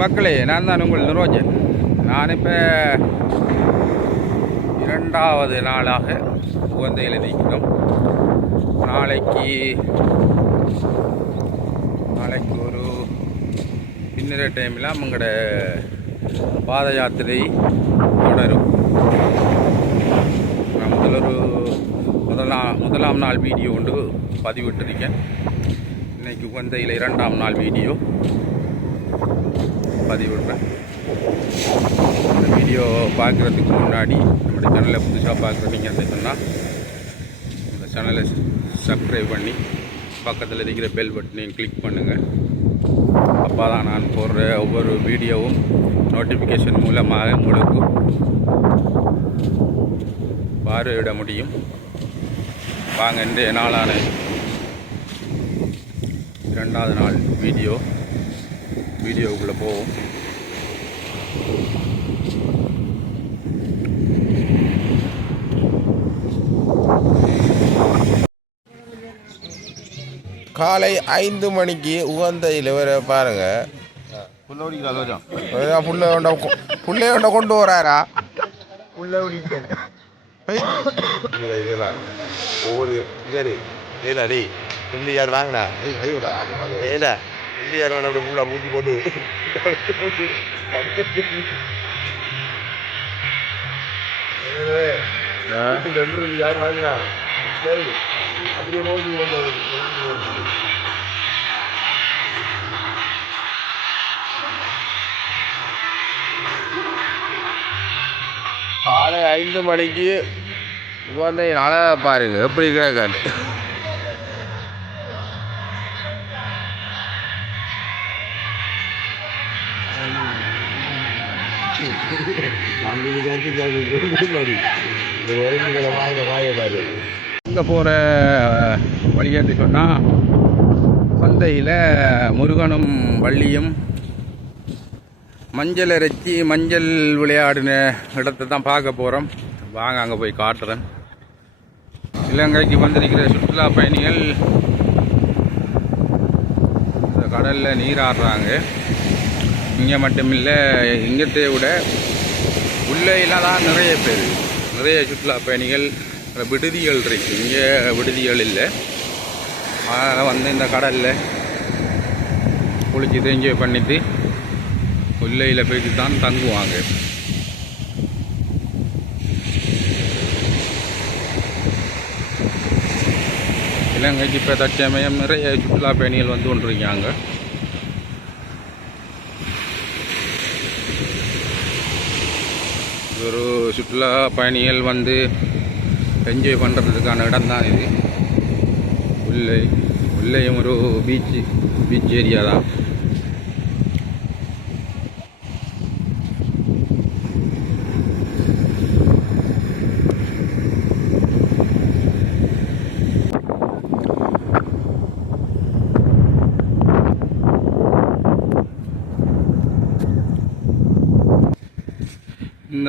மக்களே நான் தான் உங்கள் நிரோஜன் நான் இப்போ இரண்டாவது நாளாக உகந்தையில் நிற்கிறோம் நாளைக்கு நாளைக்கு ஒரு பின்னர டைமில் அவங்களோட பாத யாத்திரை தொடரும். நான் முதல் ஒரு முதலாம் முதலாம் நாள் வீடியோ கொண்டு பதிவிட்டிருக்கேன். இன்றைக்கு குழந்தையில் இரண்டாம் நாள் வீடியோ. பதிவிடுறேன். இந்த வீடியோ பார்க்குறதுக்கு முன்னாடி நம்முடைய சேனலை புதுசாக பார்க்குறீங்க அப்படின்னு சொன்னால் இந்த சேனலை சப்ஸ்கிரைப் பண்ணி பக்கத்தில் இருக்கிற பெல் பட்டனையும் கிளிக் பண்ணுங்கள் அப்போ தான் நான் போடுற ஒவ்வொரு வீடியோவும் நோட்டிஃபிகேஷன் மூலமாக உங்களுக்கு பார்வையிட முடியும். வாங்க இன்றைய நாளான இரண்டாவது நாள் வீடியோ வீடியோவுக்குள்ளே போவோம். காலை ஐந்து மணிக்கு உகந்த இளவர பாருங்க. அதான் புள்ள கொண்ட வராரா? ஒவ்வொரு யார் வாங்கினா? ஏடா ரெண்டு யார் அப்படி ஃபுல்லாக ஊற்றி போட்டு ரெண்டு யார் வாங்கினா சரி அப்படியே நோக்கி காலை ஐந்து மணிக்கு உகந்த நாள பாருங்க. எப்படி கேட்காது இங்கே போகிற வழியேன்னு சொன்னால் சந்தையில் முருகனும் வள்ளியும் மஞ்சள் அரைச்சி மஞ்சள் விளையாடின இடத்தை தான் பார்க்க போகிறோம் வாங்க அங்கே போய் காட்டுறேன். இலங்கைக்கு வந்திருக்கிற சுற்றுலா பயணிகள் இந்த கடலில் நீராடுறாங்க. இங்கே மட்டும் இல்லை இங்கத்தை விட உள்ளேயெல்லாம் தான் நிறைய பேர். நிறைய சுற்றுலா பயணிகள் விடுதிகள் இருக்குது இங்கே விடுதிகள் இல்லை. அதனால் வந்து இந்த கடலில் குளிச்சுட்டு என்ஜாய் பண்ணிட்டு உள்ளையில் போயிட்டு தான் தங்குவாங்க. இலங்கைக்கு இப்போ தற்சமயம் நிறைய சுற்றுலா பயணிகள் வந்து கொண்டிருக்காங்க. ஒரு சுற்றுலா பயணிகள் வந்து என்ஜாய் பண்ணுறதுக்கான இடம் தான் இது. உள்ளே உள்ளேயும் ஒரு பீச் பீச் ஏரியா தான்.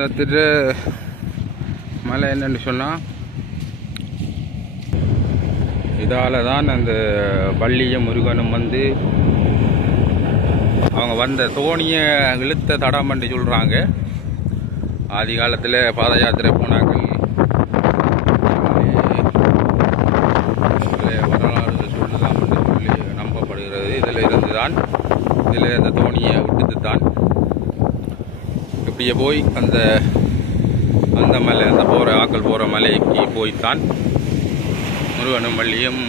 பார்த்துட்டு மலை என்னென்னு சொன்னால் இதால் தான் அந்த பள்ளியும் முருகனும் வந்து அவங்க வந்த தோணியை இழுத்த தடம் என்று சொல்கிறாங்க ஆதி காலத்தில் பாத யாத்திரை போனாங்க வரலாறு சொல்லலாம் என்று சொல்லி நம்பப்படுகிறது. இதில் இருந்து தான் இதில் அந்த தோணியை விட்டு இப்படியே போய் அந்த அந்த மலை அந்த போகிற ஆக்கள் போகிற மலைக்கு போய்த்தான். முருகனும் வள்ளியும்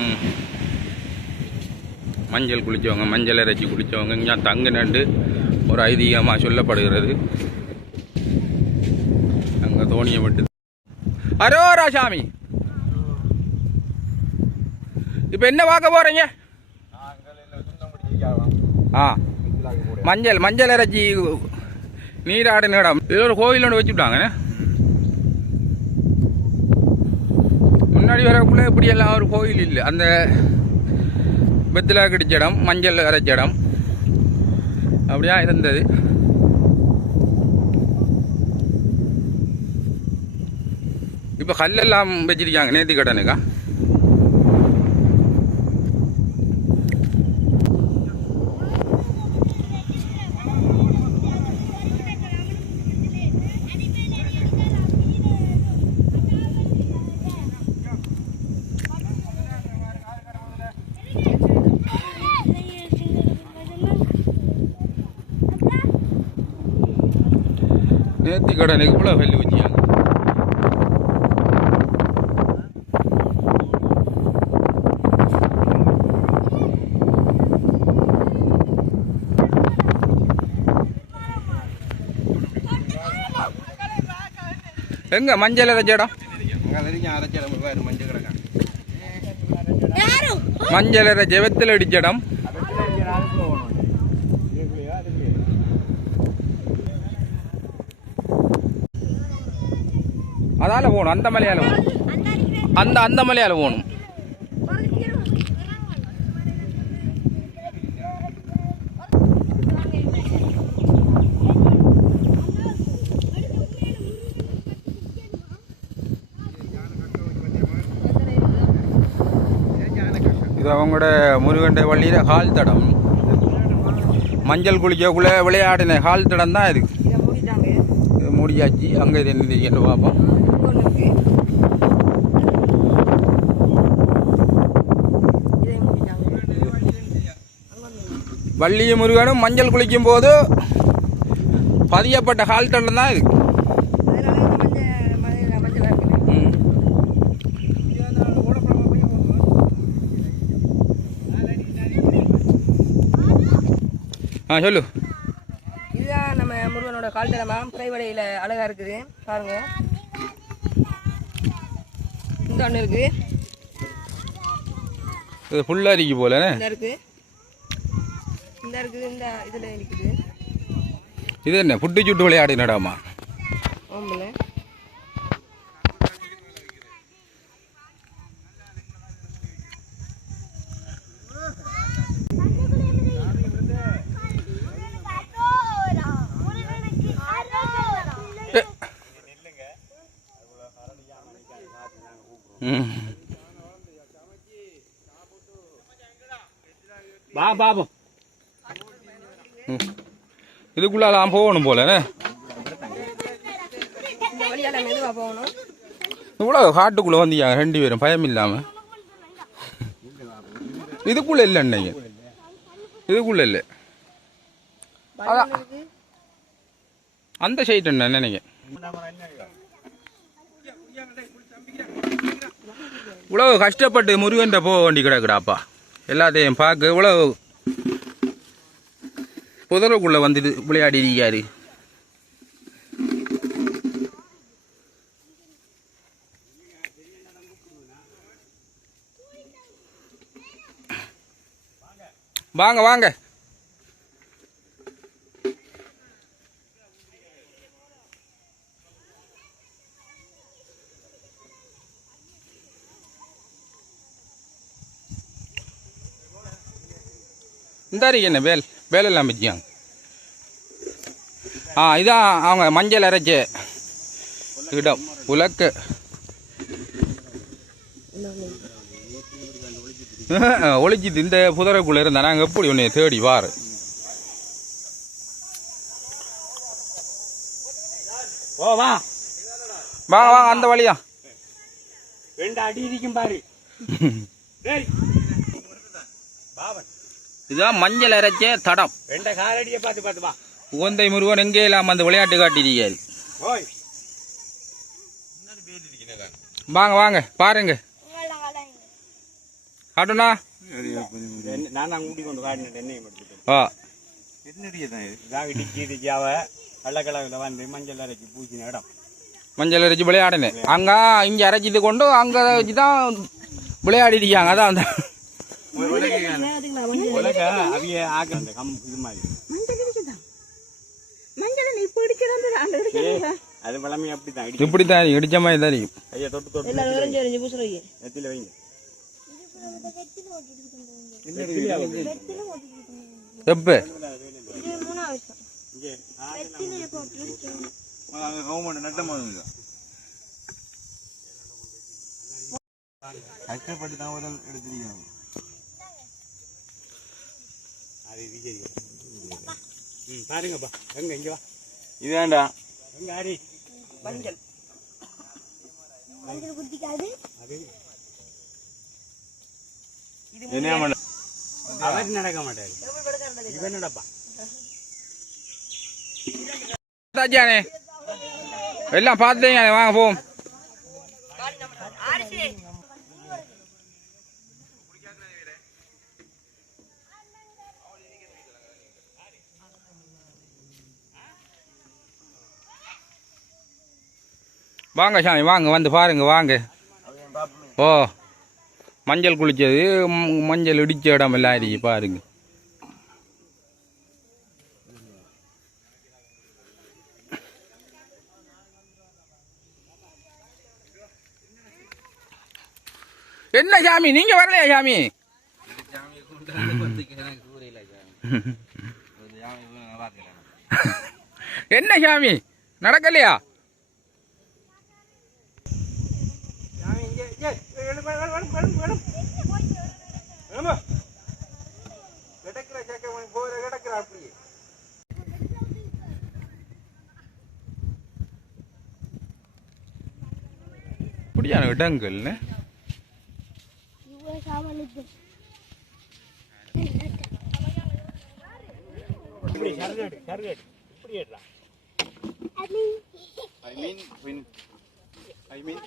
மஞ்சள் குளித்தவங்க மஞ்சள் இறைச்சி குளித்தவங்க இங்கே தங்கு நண்டு ஒரு ஐதீகமாக சொல்லப்படுகிறது. அங்கே தோணியை விட்டு. அரோரா சாமி இப்போ என்ன பார்க்க போகிறீங்க ஆ. மஞ்சள் மஞ்சள் இறைச்சி நீராடு இடம் இதில் ஒரு கோவில் ஒன்று வச்சுட்டாங்க முன்னாடி வரக்குள்ளே இப்படி எல்லாம் ஒரு கோயில் இல்லை. அந்த வெத்திலா கடிச்ச இடம் மஞ்சள் அரைச்ச இடம் அப்படியா இருந்தது. இப்போ கல்லெல்லாம் வச்சிருக்காங்க நேர்த்தி கடனுக்கா? நேர்த்தி கடனுக்கு இவ்வளோ வெள்ளி வச்சியாங்க எங்க மஞ்சள் அரைச்ச இடம் மஞ்சள் அரைச்ச வெத்தல் அடிச்ச இடம்? அதால போகணும். அந்த மலையால அந்த அந்த மலையால போகணும். இது அவங்களோட முருகண்டை வள்ளியில் ஹால் தடம் மஞ்சள் குளிக்கக்குள்ளே விளையாடின ஹால் தடம் தான் இது இதை முடியாச்சு. அங்கே இது என்ன என்று பார்ப்போம் ஒன்று இருக்கு இதை மூடிட்டாங்க வள்ளிய முருகனும் மஞ்சள் குளிக்கும் போது பதியப்பட்ட ஹால் தடம் தான் இது இருக்குது. ஆ சொல்லு. இதுதான் நம்ம முருகனோட கால்தடமா பிரைவடையில் அழகா இருக்குது. பாருங்க. இந்த ஒன்று இருக்கு. இது புல்லரிக்கு போலண்ணே இந்த இருக்கு. இந்த இருக்குது இந்த இதில் இருக்குது. இது என்ன புட்டு சுட்டு விளையாடினடாமா? ஆமாம் ம். வா பாபம் ம். இதுக்குள்ளாலாம் போகணும் போலண்ணே இவ்வளோ காட்டுக்குள்ளே வந்தீங்க ரெண்டு பேரும் பயம் இல்லாமல் இதுக்குள்ளே இல்லை அன்னைக்கு. இதுக்குள்ளே இல்லை. அதான். அந்த சைட் என்ன நினைக்க இவ்வளோ கஷ்டப்பட்டு முருகன்ட்ட போக வேண்டி கிடக்குடாப்பா. எல்லாத்தையும் பார்க்க இவ்வளோ புதருக்குள்ள வந்துட்டு விளையாடி இருக்காரு வாங்க வாங்க. இந்த என்ன வேல்? வேலெல்லாம் வச்சியாங்க ஆ இதான் அவங்க மஞ்சள் அரைச்ச இடம் உலக்க. ஒளிச்சிட்டு இந்த புதரைக்குள்ள இருந்தா நாங்கள் எப்படி உன்னை தேடி வாரு? ஓ வா. வாங்க வாங்க அந்த வழியா. ரெண்டு அடி இருக்கும் பாரு. பாபன் இதுதான் மஞ்சள் அரைச்ச தடம். உகந்தை முருகன் எங்கே இல்லாமல் அந்த விளையாட்டு காட்டியிருக்காரு? வாங்க வாங்க பாருங்க. என்ன- நான் கூட்டி கொண்டு காட்டினேன் என்னையும் ஆ. மஞ்சள் அரைச்சி பூச்சின இடம். மஞ்சள் அரைச்சி விளையாடினேன். அங்க இங்க அரைச்சிட்டு கொண்டு அங்க வச்சு தான் விளையாடி இருக்காங்க. அதான் அந்த உலக அவிய ஆக்க அந்த கம் இது மாதிரி. அது பழமை அப்படித்தான் இடி இப்படி தான் இடிச்ச மாதிரி தான் இருக்கும் கையை தொட்டு தொட்டு எல்லாம் விரைஞ்சு விரைஞ்சு பூசுறீங்க நெத்தில வைங்க. எப்ப? இங்கே கஷ்டப்பட்டு தான் ஒரு எடுத்துருக்காங்க அது விஜய் ம் பாருங்கப்பா. எங்க இங்க வா. இதாண்டா. எங்க ஆடி மஞ்சள். அது. என்ன பண்ண அவர் நடக்க மாட்டாரு. இவன் நடப்பா எல்லாம் பார்த்துங்க வாங்க போவோம். வாங்க சாமி வாங்க வந்து பாருங்க வாங்க. ஓ மஞ்சள் குளிச்சது மஞ்சள் இடிச்ச இடம் எல்லாம் இருக்கு பாருங்க. என்ன சாமி நீங்க வரலையா சாமி? என்ன சாமி நடக்கலையா? இப்படியான இடங்கள்னு இப்படி சருகேடு சருகேடு இப்படி ஏறலாம். ஐ மீன் ஐ மீன் ஐ மீன்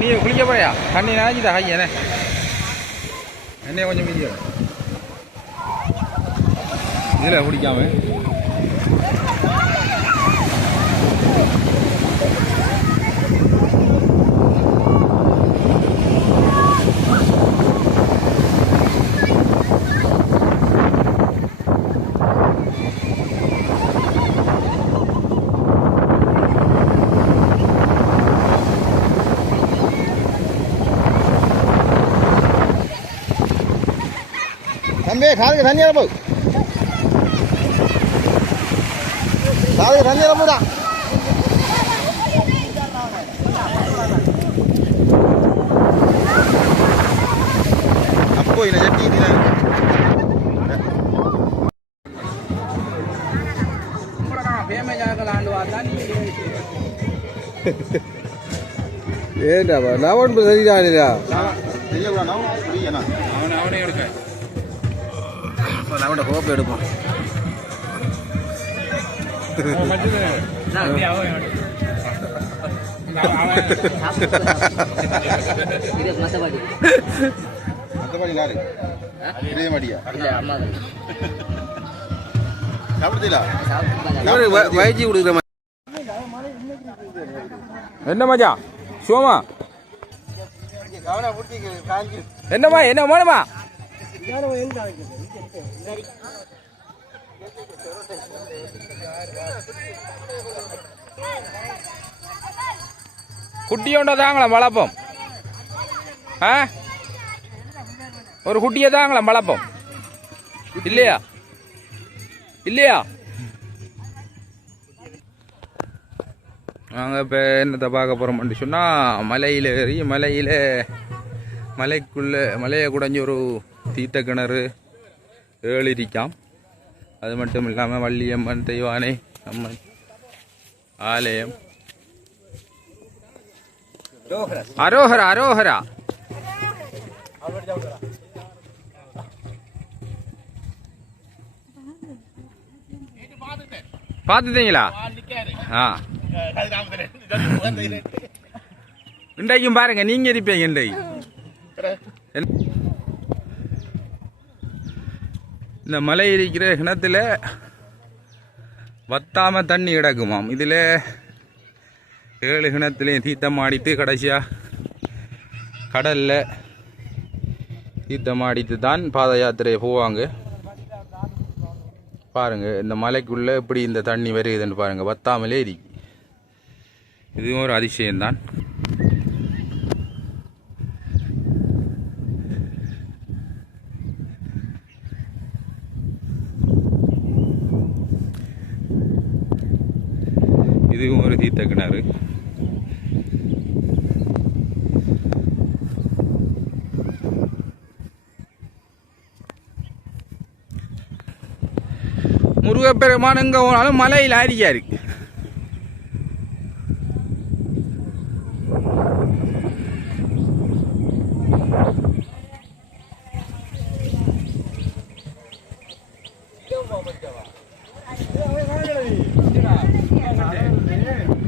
நீ குளிக்க போறியா? தண்ணி நினைஞ்சுதா ஐயனே என்னைய கொஞ்சம் மீதியா இதில் குடிக்காம. தம்பி சாதுக்கு தண்ணி இறப்பு சாதுக்கு தண்ணி இறப்புதான் அப்போ ஏண்டா லவன் சரிதான் இல்லையா அவட ஹோப் எடுப்போம். மத்தபடி நாரு இதே மடியா என்ன மஜா என்ன வேணுமா குட்டியோண்ட வளர்ப்போம். ஆ? ஒரு குட்டியை தாங்களா வளர்ப்போம். இல்லையா? இல்லையா? நாங்கள் இப்போ என்னத்தை பார்க்க போகிறோம்னு சொன்னால் மலையில் ஏறி மலையில் மலைக்குள்ளே மலையை குடைஞ்சு ஒரு தீர்த்த கிணறு ஏழு அது மட்டும் இல்லாமல் வள்ளியம்மன் தெய்வானை அம்மன் ஆலயம். அரோஹரா அரோஹரா பார்த்துட்டீங்களா? ஆ. இன்றைக்கும் பாருங்க நீங்க இருப்பீங்க இன்றைக்கு என்ன- இந்த மலை இருக்கிற கிணத்துல வத்தாம தண்ணி கிடக்குமாம். இதில் ஏழு கிணத்துலேயும் தீர்த்தம் ஆடித்து கடைசியாக கடலில் தீர்த்தம் ஆடித்து தான் பாத யாத்திரையை போவாங்க. பாருங்கள் இந்த மலைக்குள்ளே எப்படி இந்த தண்ணி வருகுதுன்னு பாருங்கள் வத்தாமலே இருக்கு. இதுவும் ஒரு அதிசயம்தான். பெருமான் எங்கே போனாலும் மலை லாரியாக இருக்குது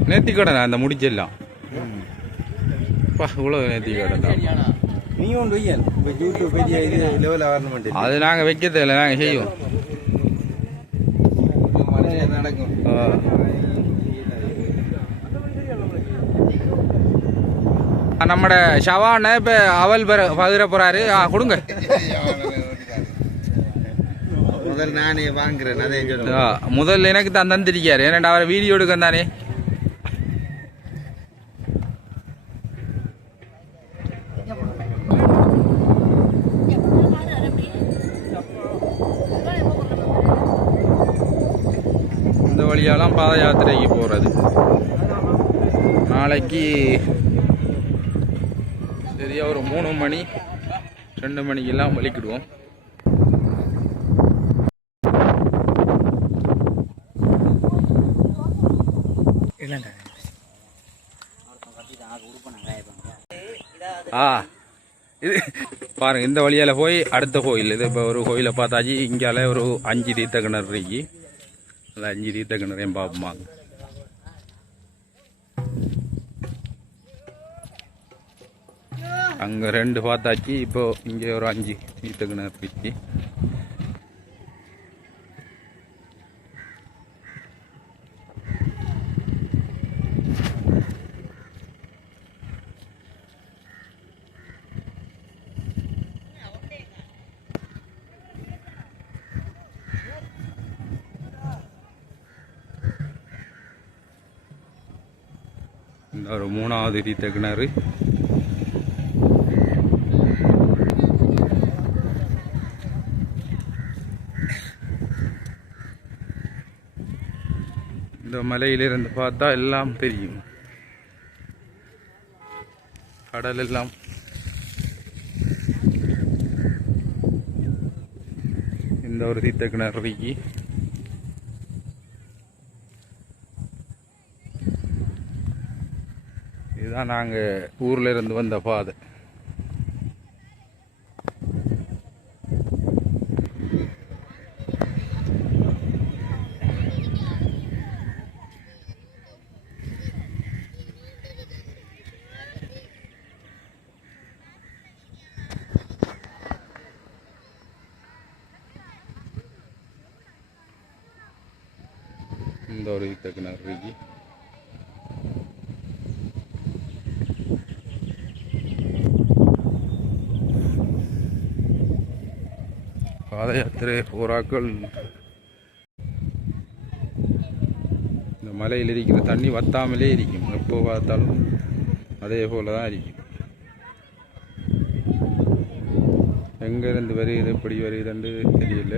நேத்தி கடனா அந்த முடிச்செல்லாம் இவ்வளோ நேத்தி கடனா நீ ஒன்று அது நாங்கள் வைக்கிறது இல்லை நாங்கள் செய்வோம். நம்மட ஷவான இப்போ அவல் பெற பகிர போகிறாரு ஆ கொடுங்க. முதல் நானே வாங்குறேன். அதே முதல்ல எனக்கு தான் தந்திருக்காரு. ஏன்னா அவரை வீடியோ எடுக்க தானே? இந்த வழியாலாம் பாத யாத்திரைக்கு போகிறது நாளைக்கு சரியாக ஒரு மூணு மணி ரெண்டு மணிக்கெல்லாம் வலிக்கிடுவோம். ஆ இது பாருங்க இந்த வழியால் போய் அடுத்த கோயில். இது இப்போ ஒரு கோயிலை பார்த்தாச்சு இங்கால ஒரு அஞ்சு தீர்த்த கிணறு இருக்கு. அந்த அஞ்சு தீர்த்த கிணறையும் பார்ப்போமாங்க அங்கே ரெண்டு பார்த்தாச்சு இப்போ இங்கே ஒரு அஞ்சு தீர்த்த கிணறு இருக்கு ஒரு மூணாவது தீர்த்த கிணறு இந்த மலையிலிருந்து பார்த்தா எல்லாம் தெரியும். கடல் எல்லாம் இந்த ஒரு சீத்த கிணறுக்கு இதுதான் நாங்கள் ஊரில் இருந்து வந்த பாதை. இந்த ஒரு தீர்த்த கிணறு இருக்கு பாத யாத்திரை போராக்கள் இந்த மலையில் இருக்கிற தண்ணி வத்தாமலே இருக்கும் எப்போ பார்த்தாலும் அதே போல தான் இருக்கும் எங்கேருந்து வருகிறது எப்படி வருகிறதுன்னு தெரியல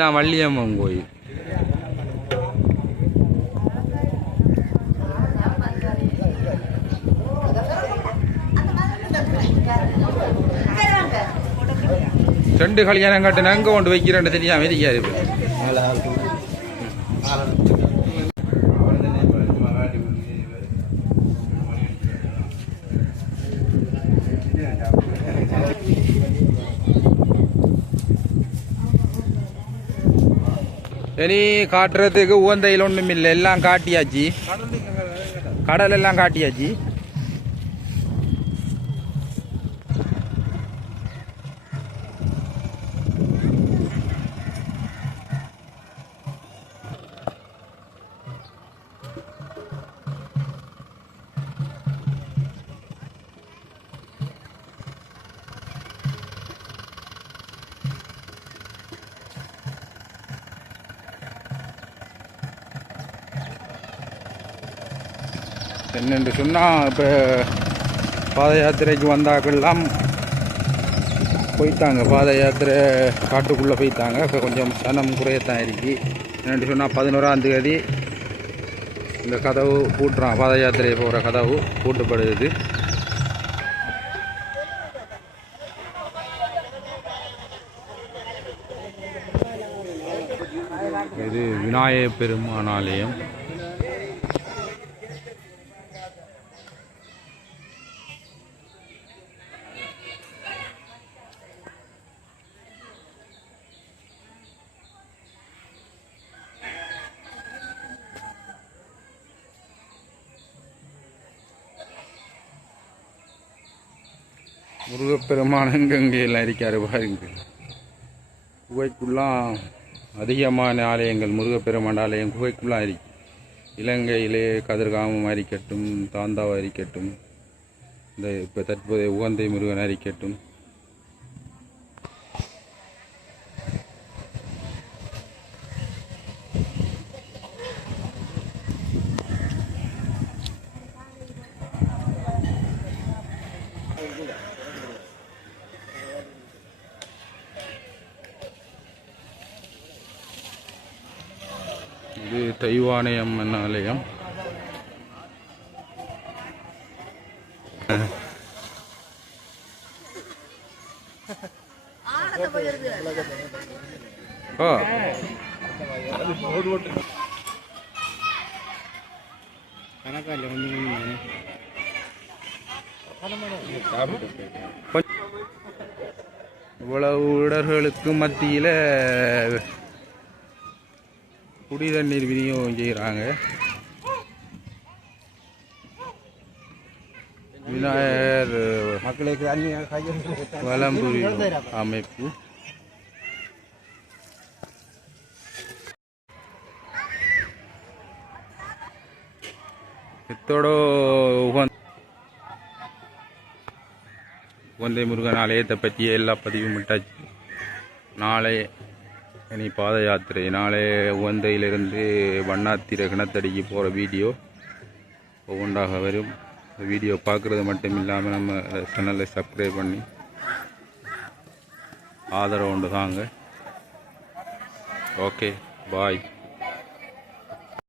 அஹ் வள்ளியம்மன் கோயில். ரெண்டு கல்யாணம் கட்டின அங்கே கொண்டு வைக்கிறேன்னு தெரியாம இருக்காது இனி காட்டுறதுக்கு உவந்தையில் ஒன்றும் இல்லை எல்லாம் காட்டியாச்சு. கடல் எல்லாம் காட்டியாச்சு. என்னென்று சொன்னால் இப்போ பாத யாத்திரைக்கு வந்தாக்கெல்லாம் போயிட்டாங்க. பாத யாத்திரை காட்டுக்குள்ளே போயிட்டாங்க. இப்போ கொஞ்சம் சனம் குறையத்தான் இருக்கு. என்னென்று சொன்னால் பதினோராம் தேதி இந்த கதவு பூட்டுறான். பாத யாத்திரை போகிற கதவு பூட்டப்படுது. இது விநாயக பெருமான் ஆலயம் முருகப்பெருமான் எங்கெங்கே எல்லாம் இருக்காரு பாருங்க குகைக்குள்ளாம் அதிகமான ஆலயங்கள் முருகப்பெருமான் ஆலயம் குகைக்குள்ளாம் இருக்கு. இலங்கையிலே கதிர்காமம் அரிக்கட்டும் தாந்தாவ் அரிக்கட்டும் இந்த இப்போ தற்போதைய உகந்தை முருகன் அரிக்கட்டும். இது என்ன நிலையம்? ஓ இவ்வளவு இடர்களுக்கு மத்தியில் விநியோகம் விநாயகர் மக்களுக்கு வலம்புரி அமைப்பு. இத்தோட உகந்தை முருகன் ஆலயத்தை பற்றிய எல்லா பதிவும் விட்டாச்சு. நாளை இனி பாத யாத்திரை. நாளை உகந்தையிலிருந்து வண்ணாத்திர கிணத்தடிக்கு போகிற வீடியோ ஒவ்வொன்றாக வரும். வீடியோ பார்க்குறது மட்டும் இல்லாமல் நம்ம சேனலை சப்ஸ்கிரைப் பண்ணி ஆதரவு உண்டு தாங்க. Okay bye